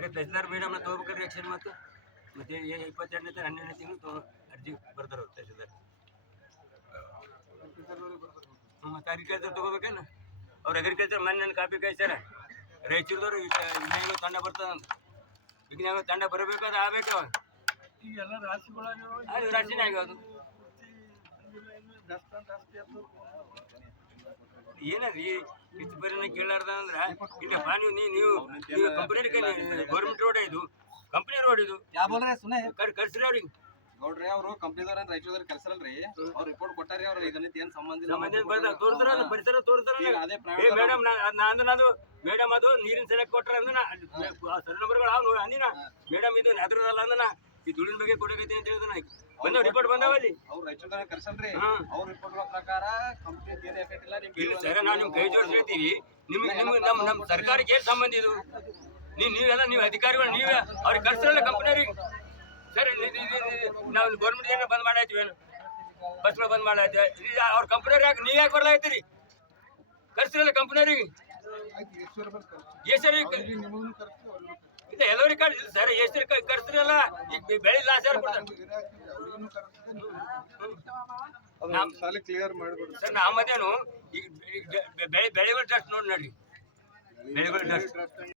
ಬರೀ ತಹಸೀಲ್ದಾರ್ ಮೇಡಮ್ನ ತೊಗೋಬೇಕಾದ್ರೆ ಆಕ್ಷನ್ ಮತ್ತು ಮತ್ತೆ 22ನೇ 12ನೇ ತಿಂಗಳು ಅರ್ಜಿ ಬರ್ತಾರೆ ಅವ್ರು ತಹಸೀಲ್ದಾರ್. ಮತ್ತೆ ಅಗ್ರಿಕಲ್ಚರ್ ತೊಗೋಬೇಕೇನು ಅವ್ರು ಅಗ್ರಿಕಲ್ಚರ್ ಮನೆ ನನ್ನ ಕಾಪಿ ಕಳಿಸ್ಯಾರ ರಾಯಚೂರ್ದವ್ರು ವಿಜ್ಞಾನಿಗಳು ತಂಡ ಬರ್ತದಂತ. ವಿಜ್ಞಾನಿಗಳು ತಂಡ ಬರಬೇಕಾದ್ರೆ ಆಗ್ಬೇಕು ಅವಾಗ ಈಗೆಲ್ಲ ರಾಶಿಗಳಾಗ್ಯಾವ, ಅದು ರಾಶಿನೇ ಆಗ್ಯಾವ. ಏನದ್ರಿ ಇಷ್ಟು ಬರೀ ಕೇಳಾರ್ದ ಅಂದ್ರೆ ಇಲ್ಲಪ್ಪ ನೀವು ಕಂಪ್ನಿ ಗೌರ್ಮೆಂಟ್ ರೋಡ್ ಇದು ಕಂಪ್ನಿ ರೋಡ್ ಇದು ಕರ್ಸ್ರಿ ಅವ್ರಿಗೆ ನೋಡ್ರಿ ಅವರು ಕಂಪ್ನಿದವ್ರ ರಾಯಚೂರ್ದವ್ರು ಕರ್ಸಲ್ರಿ ಅವ್ರು ರಿಪೋರ್ಟ್ ಕೊಟ್ಟಾರಿ ಅವ್ರು ಇದನ್ನ ಏನ್ ಸಂಬಂಧ ತೋರಿಸ್ತಾರ ಪರಿಸರ ತೋರಿಸ್ತಾರ ಮೇಡಮ್ ನಾನು ಮೇಡಮ್ ಅದು ನೀರಿನ ಸೆಲೆಕ್ಟ್ ಕೊಟ್ಟಾರ ಅಂದ್ರೆ ಸರ್ ನಂಬರ್ಗಳು ಅವ್ ಅಂದಿನ ಮೇಡಮ್ ಇದು ಅದ್ರದಲ್ಲ ಅಂದನ ಈ ದುಡ್ಡಿನ ಬಗ್ಗೆ ಕೊಡಕೈತಿ ಅಂತ ಹೇಳಿದ ಬಂದವ್ ರಿಪೋರ್ಟ್ ಬಂದಾವಲ್ಲಿ ಅವ್ರು ರಾಯಚೂರ್ದವ್ರ ಕರ್ಸಲ್ರಿ ಅವ್ರ ರಿಪೋರ್ಟ್ ಪ್ರಕಾರ ಕಂಪ್ನಿ ಏನ್ ಎಫೆಕ್ಟ್ ಇಲ್ಲ ಇಲ್ಲ ಸರ್ ನಾವು ನಿಮ್ ಕೈ ಜೋಡಿಸಿ ಹೇಳ್ತೀವಿ ನಿಮ್ಗೆ ನಮ್ಮ ಸರ್ಕಾರಕ್ಕೆ ಏನ್ ಸಂಬಂಧ ಇದು ನೀವೆಲ್ಲ ನೀವು ಅಧಿಕಾರಿಗಳು ನೀವೇ ಅವ್ರಿಗೆ ಕರ್ಸಲ್ಲ ಕಂಪ್ನಿಯವ್ರಿಗೆ ಸರ್ ನಾವು ಗೌರ್ಮೆಂಟ್ ಏನೋ ಬಂದ್ ಮಾಡಾಯ್ತೀವಿ ಏನು ಬಸ್ಗಳು ಬಂದ್ ಮಾಡಾಯ್ತೀವಿ ಅವ್ರ ಕಂಪ್ನಿಯವ್ರು ಯಾಕೆ ನೀವು ಯಾಕೆ ಬರ್ಲಾಯ್ತೀರಿ ಕರ್ಸಿರಲ್ಲ ಕಂಪ್ನಿಯವ್ರಿಗೆ ಇಲ್ಲ ಎಲ್ಲರಿಗೆ ಕರ್ಸಿಲ್ಲ ಸರ್ ಎಷ್ಟು ಕರ್ಸಿರಲ್ಲ ಈಗ ಬೆಳೆ ಲಾಸ್ ಯಾರು ಕೊಡ್ತಾರೆ ಸರ್ ನಮ್ಮದೇನು ಈಗ ಬೆಳೆಗಳು ಟ್ರಸ್ಟ್ ನೋಡಿ ಬೆಳೆಗಳು ಟ್ರಸ್ಟ್